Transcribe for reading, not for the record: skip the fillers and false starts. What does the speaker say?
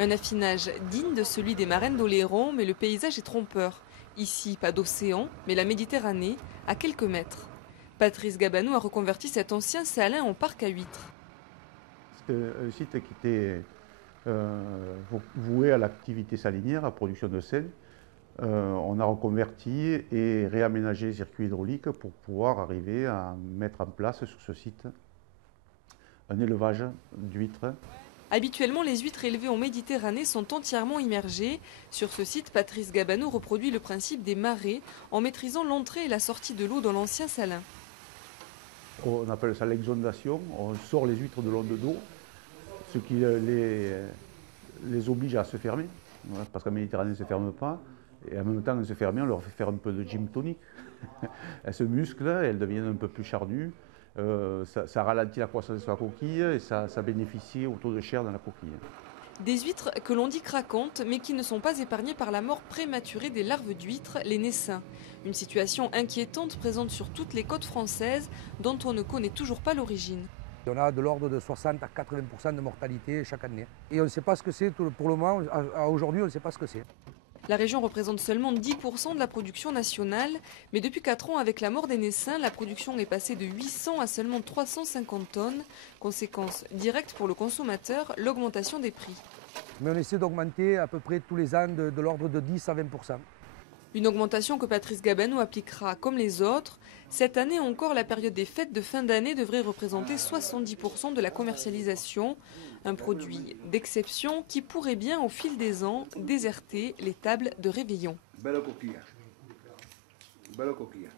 Un affinage digne de celui des marraines d'Oléron, mais le paysage est trompeur. Ici, pas d'océan, mais la Méditerranée, à quelques mètres. Patrice Gabanou a reconverti cet ancien salin en parc à huîtres. C'était un site qui était voué à l'activité salinière, à la production de sel. On a reconverti et réaménagé les circuits hydrauliques pour pouvoir arriver à mettre en place sur ce site un élevage d'huîtres. Habituellement, les huîtres élevées en Méditerranée sont entièrement immergées. Sur ce site, Patrice Gabanou reproduit le principe des marais en maîtrisant l'entrée et la sortie de l'eau dans l'ancien salin. On appelle ça l'exondation. On sort les huîtres de l'onde d'eau, ce qui les oblige à se fermer, parce qu'en Méditerranée, elles ne se ferment pas. Et en même temps, elles se ferment, on leur fait faire un peu de gym tonic. Elles se musclent, elles deviennent un peu plus charnues. Ça ralentit la croissance de la coquille et ça bénéficie au taux de chair dans la coquille. Des huîtres que l'on dit craquantes, mais qui ne sont pas épargnées par la mort prématurée des larves d'huîtres, les naissins. Une situation inquiétante présente sur toutes les côtes françaises, dont on ne connaît toujours pas l'origine. On a de l'ordre de 60 à 80% de mortalité chaque année. Et on ne sait pas ce que c'est, pour le moment, aujourd'hui on ne sait pas ce que c'est. La région représente seulement 10% de la production nationale, mais depuis 4 ans, avec la mort des naissins, la production est passée de 800 à seulement 350 tonnes. Conséquence directe pour le consommateur, l'augmentation des prix. Mais on essaie d'augmenter à peu près tous les ans de l'ordre de 10 à 20%. Une augmentation que Patrice Gabanou appliquera comme les autres. Cette année encore, la période des fêtes de fin d'année devrait représenter 70% de la commercialisation. Un produit d'exception qui pourrait bien, au fil des ans, déserter les tables de réveillon. Belle coquille. Belle coquille.